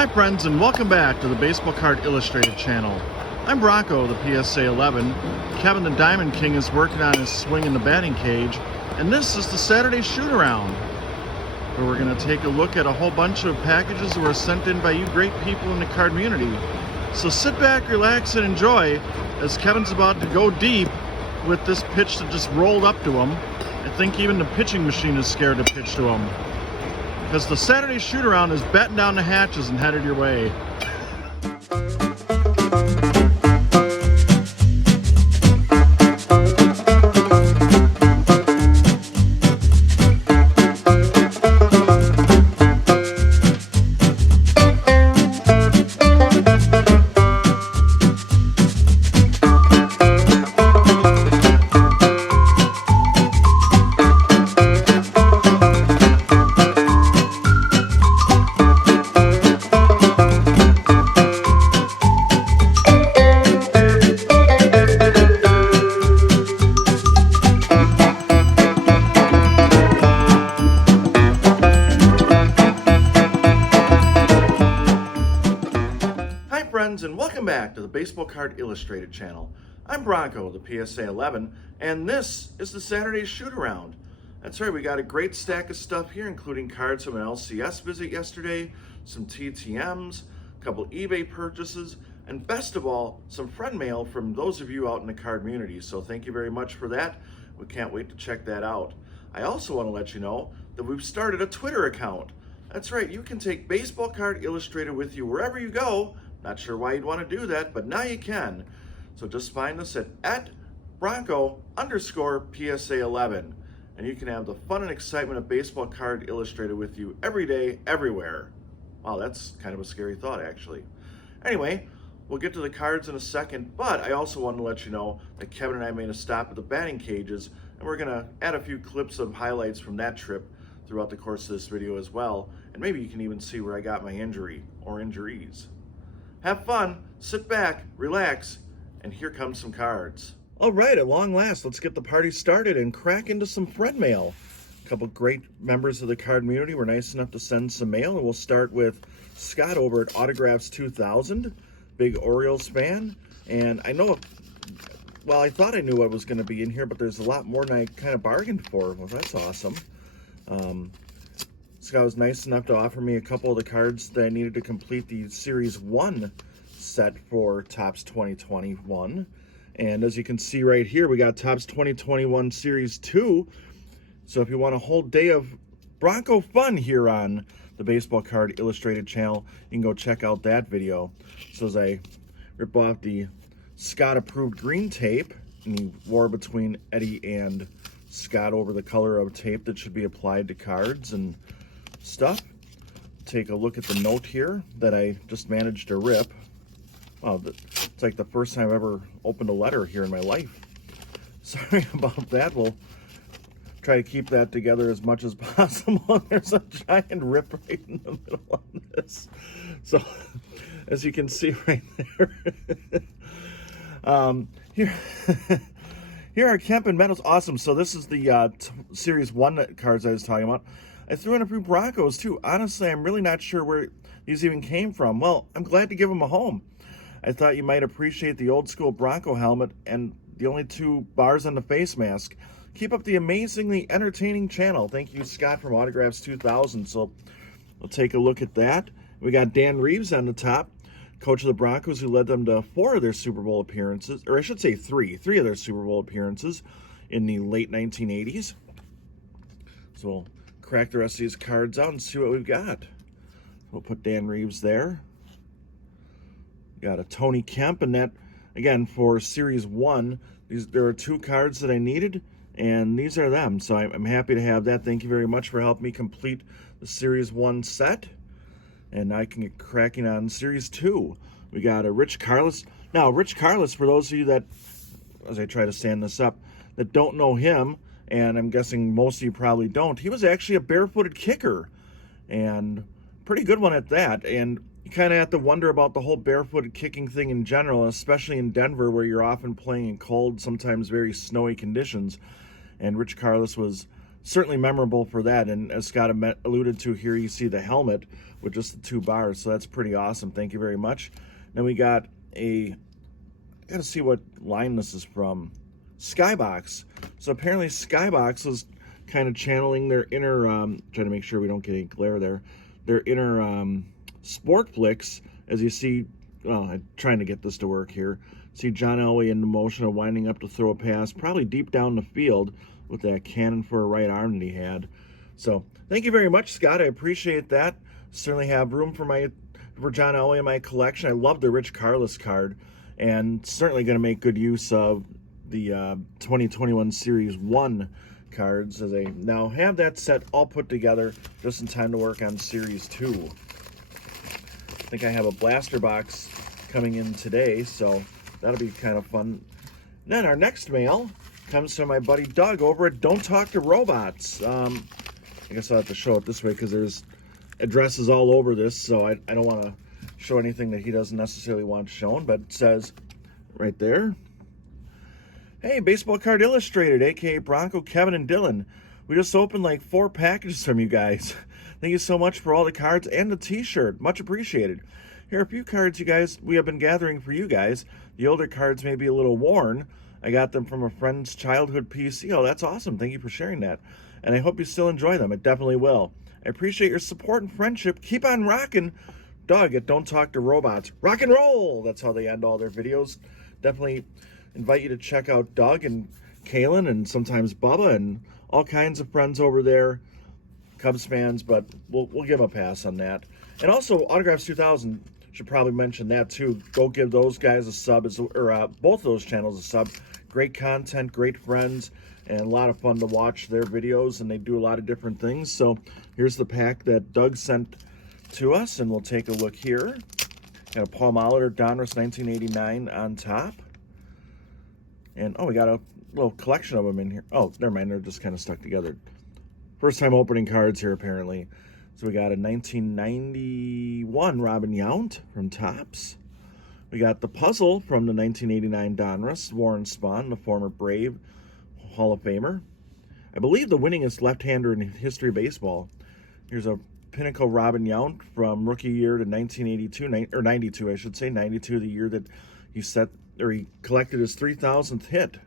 Hi friends, and welcome back to the Baseball Card Illustrated channel. I'm Bronco, the PSA 11. Kevin the Diamond King is working on his swing in the batting cage, and this is the Saturday Shootaround, where we're going to take a look at a whole bunch of packages that were sent in by you great people in the card community. So sit back, relax, and enjoy as Kevin's about to go deep with this pitch that just rolled up to him. I think even the pitching machine is scared to pitch to him, because the Saturday Shootaround is batting down the hatches and headed your way. And welcome back to the Baseball Card Illustrated channel. I'm Bronco, the PSA 11, and this is the Saturday Shootaround. That's right, we got a great stack of stuff here, including cards from an LCS visit yesterday, some TTMs, a couple eBay purchases, and best of all, some friend mail from those of you out in the card community. So thank you very much for that. We can't wait to check that out. I also want to let you know that we've started a Twitter account. That's right, you can take Baseball Card Illustrated with you wherever you go. Not sure why you'd want to do that, but now you can. So just find us at Bronco_PSA11, and you can have the fun and excitement of Baseball Card Illustrated with you every day, everywhere. Wow, that's kind of a scary thought, actually. Anyway, we'll get to the cards in a second, but I also wanted to let you know that Kevin and I made a stop at the batting cages, and we're going to add a few clips of highlights from that trip throughout the course of this video as well, and maybe you can even see where I got my injury or injuries. Have fun, sit back, relax, and here comes some cards. All right, at long last, let's get the party started and crack into some friend mail. A couple great members of the card community were nice enough to send some mail, and we'll start with Scott over at Autographs 2000, big Orioles fan. And I know, well, I thought I knew what was going to be in here, but there's a lot more than I kind of bargained for. Well, that's awesome. Scott was nice enough to offer me a couple of the cards that I needed to complete the Series 1 set for Topps 2021. And as you can see right here, we got Topps 2021 Series 2. So if you want a whole day of Bronco fun here on the Baseball Card Illustrated channel, you can go check out that video. So as I rip off the Scott-approved green tape, and he wore between Eddie and Scott over the color of tape that should be applied to cards and stuff. Take a look at the note here that I just managed to rip. Wow, it's like the first time I've ever opened a letter here in my life. Sorry about that. We'll try to keep that together as much as possible. There's a giant rip right in the middle of this. So, as you can see right there, here are Kemp and Meadows. Awesome. So this is the Series 1 cards I was talking about. I threw in a few Broncos too. Honestly, I'm really not sure where these even came from. Well, I'm glad to give them a home. I thought you might appreciate the old school Bronco helmet and the only 2 bars on the face mask. Keep up the amazingly entertaining channel. Thank you, Scott from Autographs 2000. So we'll take a look at that. We got Dan Reeves on the top, coach of the Broncos, who led them to 4 of their Super Bowl appearances, or I should say 3 of their Super Bowl appearances in the late 1980s. So we'll crack the rest of these cards out and see what we've got. We'll put Dan Reeves there. Got a Tony Kemp, and that, again, for Series 1, there are 2 cards that I needed, and these are them. So I'm happy to have that. Thank you very much for helping me complete the Series 1 set. And I can get cracking on Series 2. We got a Rich Carlos. Now, Rich Carlos, for those of you that, as I try to stand this up, that don't know him, and I'm guessing most of you probably don't, he was actually a barefooted kicker, and pretty good one at that. And you kind of have to wonder about the whole barefooted kicking thing in general, especially in Denver, where you're often playing in cold, sometimes very snowy conditions. And Rich Carlos was certainly memorable for that. And as Scott alluded to here, you see the helmet with just the 2 bars, so that's pretty awesome. Thank you very much. Then we got I gotta see what line this is from. Skybox. So apparently Skybox was kind of channeling their inner, trying to make sure we don't get any glare there, their inner sport flicks, as you see. Well, I'm trying to get this to work here. See John Elway in the motion of winding up to throw a pass, probably deep down the field with that cannon for a right arm that he had. So thank you very much, Scott. I appreciate that. Certainly have room for John Elway in my collection. I love the Rich Karlis card, and certainly going to make good use of the 2021 Series 1 cards, as I now have that set all put together just in time to work on Series 2. I think I have a blaster box coming in today, so that'll be kind of fun. Then our next mail comes from my buddy Doug over at Don't Talk to Robots. I guess I'll have to show it this way because there's addresses all over this, so I don't want to show anything that he doesn't necessarily want shown, but it says right there, "Hey, Baseball Card Illustrated, aka Bronco, Kevin, and Dylan. We just opened like 4 packages from you guys. Thank you so much for all the cards and the t-shirt. Much appreciated. Here are a few cards we have been gathering for you guys. The older cards may be a little worn. I got them from a friend's childhood PC. Oh, that's awesome. Thank you for sharing that. And I hope you still enjoy them. I definitely will. I appreciate your support and friendship. Keep on rocking. Doug at Don't Talk to Robots. Rock and roll!" That's how they end all their videos. Definitely invite you to check out Doug and Kalen and sometimes Bubba and all kinds of friends over there, Cubs fans, but we'll give a pass on that. And also, Autographs 2000, should probably mention that too. Go give those guys a sub, or both those channels a sub. Great content, great friends, and a lot of fun to watch their videos, and they do a lot of different things. So here's the pack that Doug sent to us, and we'll take a look here. Got a Paul Molitor Donruss 1989 on top. And, oh, we got a little collection of them in here. Oh, never mind, they're just kind of stuck together. First time opening cards here, apparently. So we got a 1991 Robin Yount from Topps. We got the puzzle from the 1989 Donruss, Warren Spahn, the former Brave Hall of Famer. I believe the winningest left-hander in history of baseball. Here's a Pinnacle Robin Yount from rookie year to 1982, or 92, I should say, 92, the year that he collected his 3,000th hit.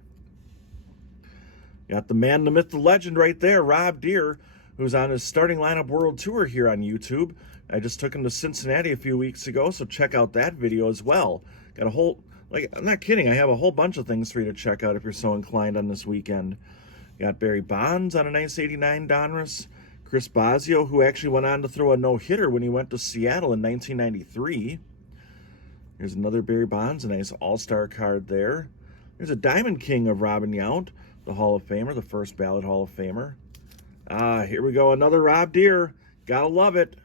Got the man, the myth, the legend right there, Rob Deere, who's on his starting lineup world tour here on YouTube. I just took him to Cincinnati a few weeks ago, so check out that video as well. Got a whole, I'm not kidding, I have a whole bunch of things for you to check out if you're so inclined on this weekend. Got Barry Bonds on a nice 89 Donruss. Chris Bosio, who actually went on to throw a no-hitter when he went to Seattle in 1993. Here's another Barry Bonds, a nice all-star card there. There's a Diamond King of Robin Yount, the Hall of Famer, the first ballot Hall of Famer. Here we go, another Rob Deere. Gotta love it.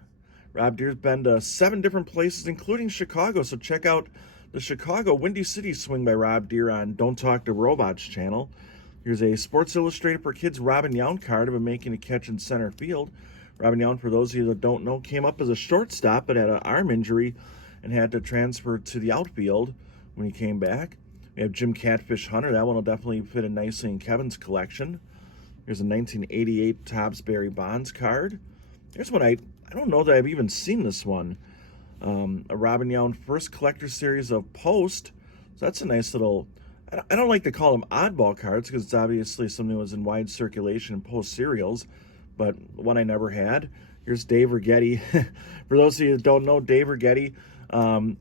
Rob Deere's been to 7 different places, including Chicago, so check out the Chicago Windy City swing by Rob Deere on Don't Talk to Robots channel. Here's a Sports Illustrated for Kids Robin Yount card of him making a catch in center field. Robin Yount, for those of you that don't know, came up as a shortstop but had an arm injury and had to transfer to the outfield when he came back. We have Jim Catfish Hunter. That one will definitely fit in nicely in Kevin's collection. Here's a 1988 Topps Barry Bonds card. Here's one I don't know that I've even seen this one. A Robin Yount first collector series of Post. So that's a nice little, I don't like to call them oddball cards because it's obviously something that was in wide circulation in Post serials, but one I never had. Here's Dave Righetti. For those of you that don't know, Dave Righetti, I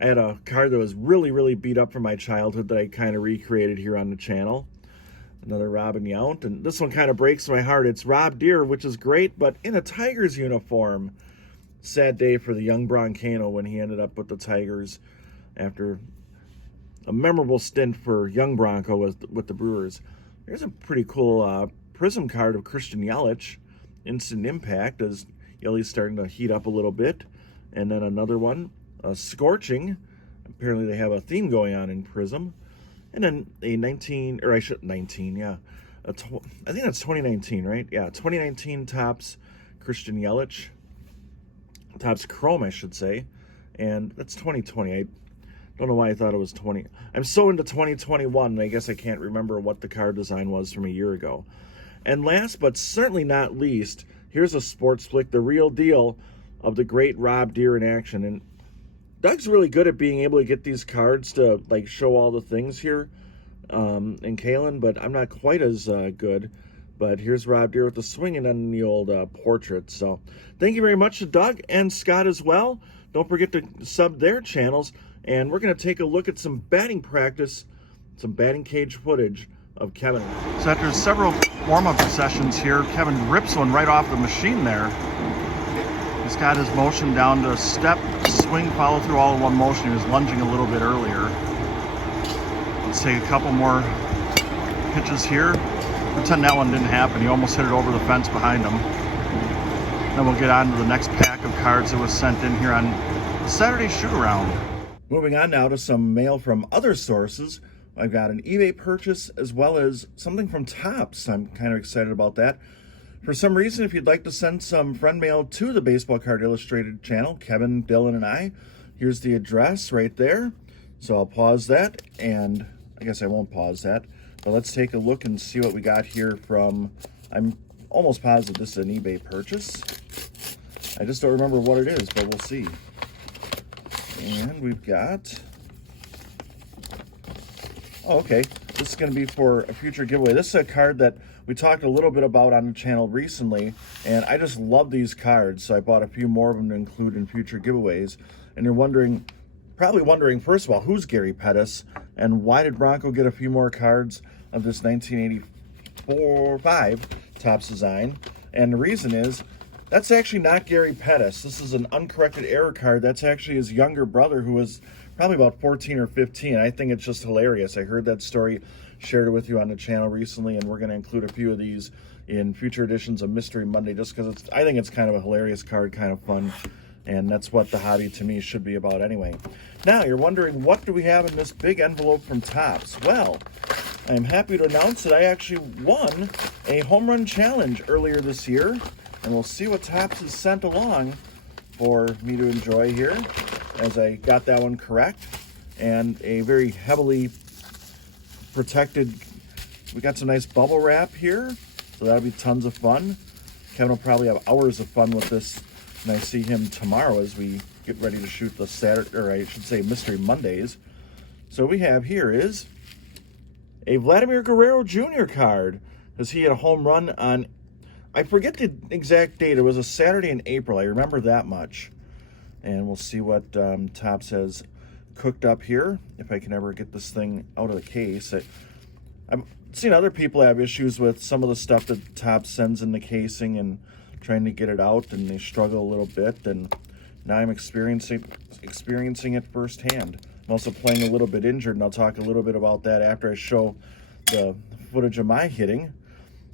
had a card that was really, really beat up from my childhood that I kind of recreated here on the channel. Another Robin Yount, and this one kind of breaks my heart. It's Rob Deere, which is great, but in a Tigers uniform. Sad day for the young Broncano when he ended up with the Tigers after a memorable stint for young Bronco with the Brewers. Here's a pretty cool prism card of Christian Yelich. Instant impact as Yelly's starting to heat up a little bit. And then another one, Scorching. Apparently they have a theme going on in Prism. And then a I think that's 2019, right? Yeah, 2019 Topps Christian Yelich. Topps Chrome, I should say. And that's 2020. I don't know why I thought it was 20. I'm so into 2021, I guess I can't remember what the card design was from a year ago. And last but certainly not least, here's a sports flick, the real deal of the great Rob Deere in action. And Doug's really good at being able to get these cards to like show all the things here in Kalen, but I'm not quite as good. But here's Rob Deere with the swinging on the old portrait. So thank you very much to Doug and Scott as well. Don't forget to sub their channels. And we're going to take a look at some batting practice, some batting cage footage of Kevin. So after several warm-up sessions here, Kevin rips one right off the machine there. He's got his motion down to step, swing, follow through all in one motion. He was lunging a little bit earlier. Let's take a couple more pitches here. Pretend that one didn't happen. He almost hit it over the fence behind him. Then we'll get on to the next pack of cards that was sent in here on Saturday Shootaround. Moving on now to some mail from other sources. I've got an eBay purchase as well as something from Topps. I'm kind of excited about that. For some reason, if you'd like to send some friend mail to the Baseball Card Illustrated channel, Kevin, Dylan, and I, here's the address right there. So I'll pause that, and I guess I won't pause that. But let's take a look and see what we got here from, I'm almost positive this is an eBay purchase. I just don't remember what it is, but we'll see. And we've got, oh, okay. This is going to be for a future giveaway. This is a card that we talked a little bit about on the channel recently, and I just love these cards, so I bought a few more of them to include in future giveaways. And you're wondering, probably wondering, first of all, who's Gary Pettis, and why did Bronco get a few more cards of this 1984-5 Topps design? And the reason is, that's actually not Gary Pettis. This is an uncorrected error card. That's actually his younger brother, who was probably about 14 or 15. I think it's just hilarious. I heard that story, shared it with you on the channel recently, and we're going to include a few of these in future editions of Mystery Monday, just because I think it's kind of a hilarious card, kind of fun, and that's what the hobby to me should be about anyway. Now, you're wondering, what do we have in this big envelope from Topps? Well, I'm happy to announce that I actually won a home run challenge earlier this year, and we'll see what Topps has sent along for me to enjoy here, as I got that one correct. And a very heavily protected, we got some nice bubble wrap here, so that'll be tons of fun. Kevin will probably have hours of fun with this, and I see him tomorrow as we get ready to shoot the Saturday, or I should say Mystery Mondays. So we have here is a Vladimir Guerrero Jr. card, because he had a home run on, I forget the exact date, it was a Saturday in April, I remember that much. And we'll see what Topps has cooked up here, if I can ever get this thing out of the case. I've seen other people have issues with some of the stuff that Topps sends in the casing and trying to get it out, and they struggle a little bit, and now I'm experiencing it firsthand. I'm also playing a little bit injured, and I'll talk a little bit about that after I show the footage of my hitting.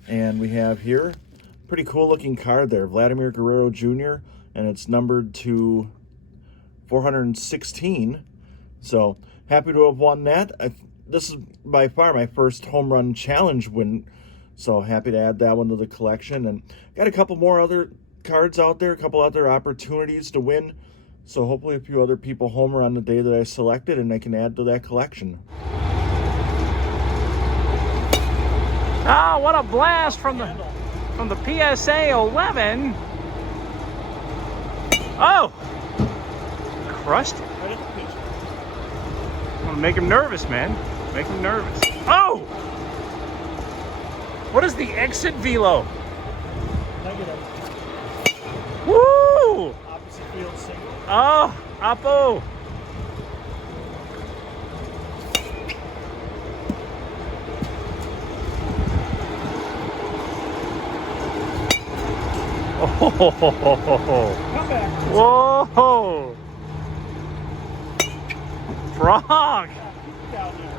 And we have here, pretty cool looking card there, Vladimir Guerrero Jr., and it's numbered to 416. So happy to have won that. This is by far my first home run challenge win, so happy to add that one to the collection. And got a couple more other cards out there, a couple other opportunities to win, so hopefully a few other people homer on the day that I selected, and I can add to that collection. Ah, what a blast from the PSA 11. Oh, crushed it. I'm gonna make him nervous, man. Make him nervous. Oh! What is the exit velo? Negative. Woo! Opposite field single. Oh, Oppo. Come back. Whoa! Frog! Down there.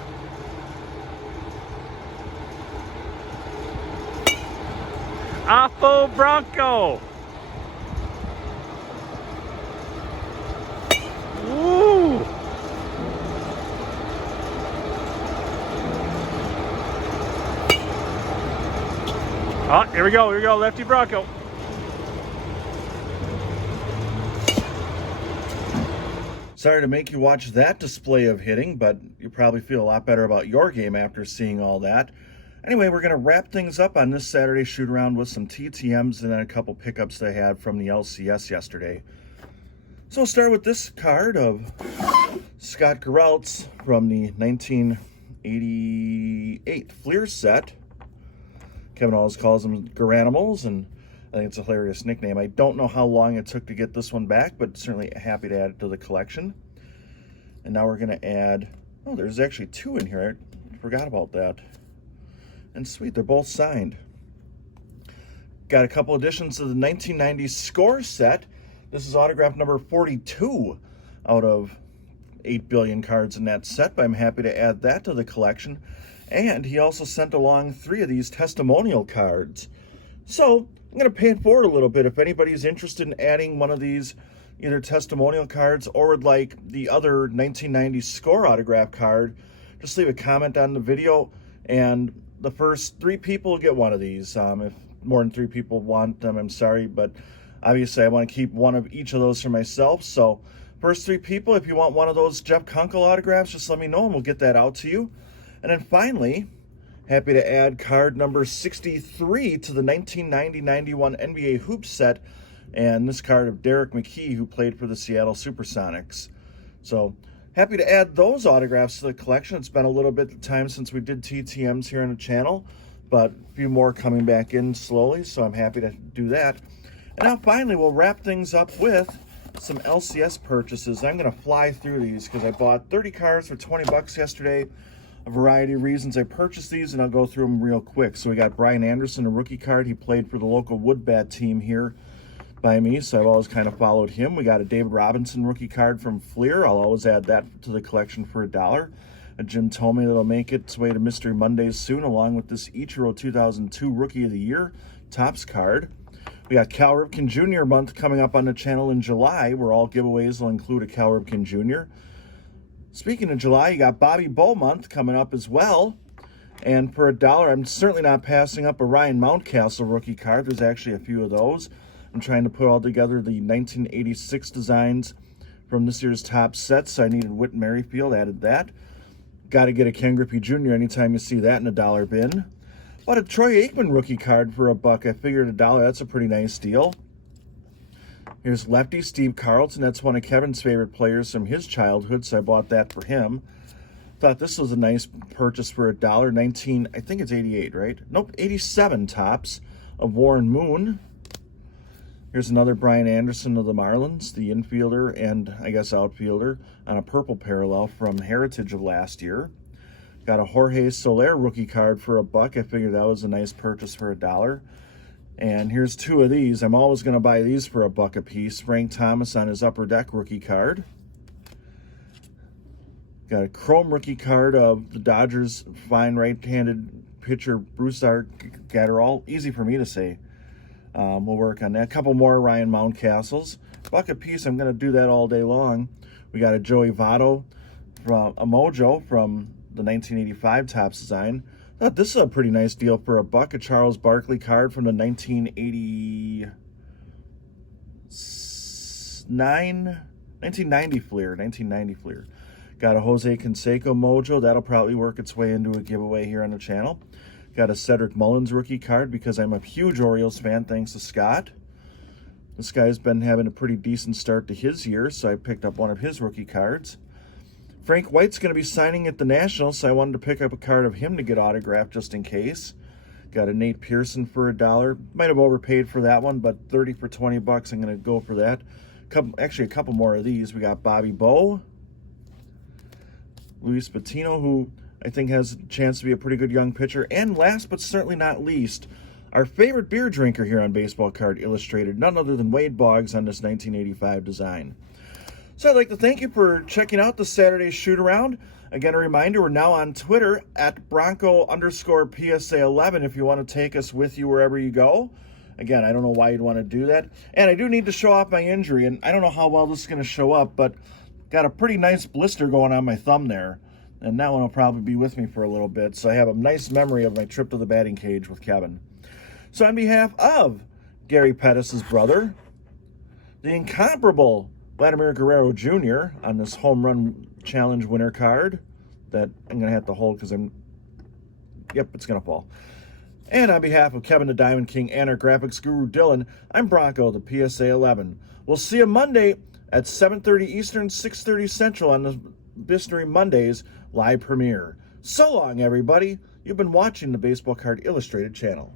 Oppo Bronco! Woo! Oh, here we go, lefty Bronco. Sorry to make you watch that display of hitting, but you probably feel a lot better about your game after seeing all that. Anyway, we're going to wrap things up on this Saturday shoot-around with some TTMs and then a couple pickups that I had from the LCS yesterday. So we'll start with this card of Scott Geraltz from the 1988 Fleer set. Kevin always calls them Garanimals, and I think it's a hilarious nickname. I don't know how long it took to get this one back, but certainly happy to add it to the collection. And now we're going to add, oh, there's actually two in here. I forgot about that. And sweet, they're both signed. Got a couple editions of the 1990 Score set. This is autograph number 42 out of 8 billion cards in that set, but I'm happy to add that to the collection. And he also sent along 3 of these testimonial cards. So I'm going to pay it forward a little bit. If anybody's interested in adding one of these either testimonial cards or would like the other 1990 Score autograph card, just leave a comment on the video, and the first 3 people will get one of these. If more than 3 people want them, I'm sorry, but obviously I want to keep one of each of those for myself. So first 3 people, if you want one of those Jeff Kunkel autographs, just let me know and we'll get that out to you. And then finally, happy to add card number 63 to the 1990-91 NBA Hoops set, and this card of Derek McKee, who played for the Seattle Supersonics. So happy to add those autographs to the collection. It's been a little bit of time since we did TTMs here on the channel, but a few more coming back in slowly, so I'm happy to do that. And now finally, we'll wrap things up with some LCS purchases. I'm going to fly through these because I bought 30 cards for 20 bucks yesterday. A variety of reasons I purchased these, and I'll go through them real quick. So we got Brian Anderson, a rookie card. He played for the local Woodbat team here by me, so I've always kind of followed him. We got a David Robinson rookie card from Fleer. I'll always add that to the collection for $1. A Jim Tomey that'll make its way to Mystery Mondays soon, along with this Ichiro 2002 Rookie of the Year Topps card. We got Cal Ripken Jr. month coming up on the channel in July, where all giveaways will include a Cal Ripken Jr. Speaking of July, you got Bobby Bow month coming up as well. And for $1, I'm certainly not passing up a Ryan Mountcastle rookie card. There's actually a few of those. I'm trying to put all together the 1986 designs from this year's top sets, so I needed Whit Merrifield, added that. Got to get a Ken Griffey Jr. anytime you see that in a dollar bin. Bought a Troy Aikman rookie card for $1. I figured $1, that's a pretty nice deal. Here's lefty Steve Carlton. That's one of Kevin's favorite players from his childhood, so I bought that for him. Thought this was a nice purchase for $1. I think it's 88, right? Nope, 87 Topps of Warren Moon. Here's another Brian Anderson of the Marlins, the infielder and I guess outfielder, on a purple parallel from Heritage of last year. Got a Jorge Soler rookie card for $1. I figured that was a nice purchase for $1. And here's 2 of these. I'm always going to buy these for $1 a piece. Frank Thomas on his Upper Deck rookie card. Got a chrome rookie card of the Dodgers fine right-handed pitcher Brusdar Graterol. Easy for me to say. We'll work on that. A couple more Ryan Mountcastles. $1 a piece. I'm going to do that all day long. We got a Joey Votto from a Mojo from the 1985 Topps design. Thought this is a pretty nice deal for $1. A Charles Barkley card from the 1990 Fleer. Got a Jose Canseco Mojo. That'll probably work its way into a giveaway here on the channel. Got a Cedric Mullins rookie card because I'm a huge Orioles fan, thanks to Scott. This guy's been having a pretty decent start to his year, so I picked up one of his rookie cards. Frank White's going to be signing at the Nationals, so I wanted to pick up a card of him to get autographed just in case. Got a Nate Pearson for $1. Might have overpaid for that one, but 30 for 20 bucks, I'm going to go for that. Actually, a couple more of these. We got Bobby Bow, Luis Patino, who I think has a chance to be a pretty good young pitcher. And last but certainly not least, our favorite beer drinker here on Baseball Card Illustrated, none other than Wade Boggs on this 1985 design. So I'd like to thank you for checking out the Saturday Shootaround. Again, a reminder, we're now on Twitter at Bronco_PSA11 if you want to take us with you wherever you go. Again, I don't know why you'd want to do that. And I do need to show off my injury, and I don't know how well this is going to show up, but got a pretty nice blister going on my thumb there. And that one will probably be with me for a little bit, so I have a nice memory of my trip to the batting cage with Kevin. So on behalf of Gary Pettis' brother, the incomparable Vladimir Guerrero Jr. on this home run challenge winner card that I'm going to have to hold because I'm Yep, it's going to fall. And on behalf of Kevin the Diamond King and our graphics guru Dylan, I'm Bronco, the PSA 11. We'll see you Monday at 7:30 Eastern, 6:30 Central on the Bistory Mondays live premiere. So long, everybody. You've been watching the Baseball Card Illustrated channel.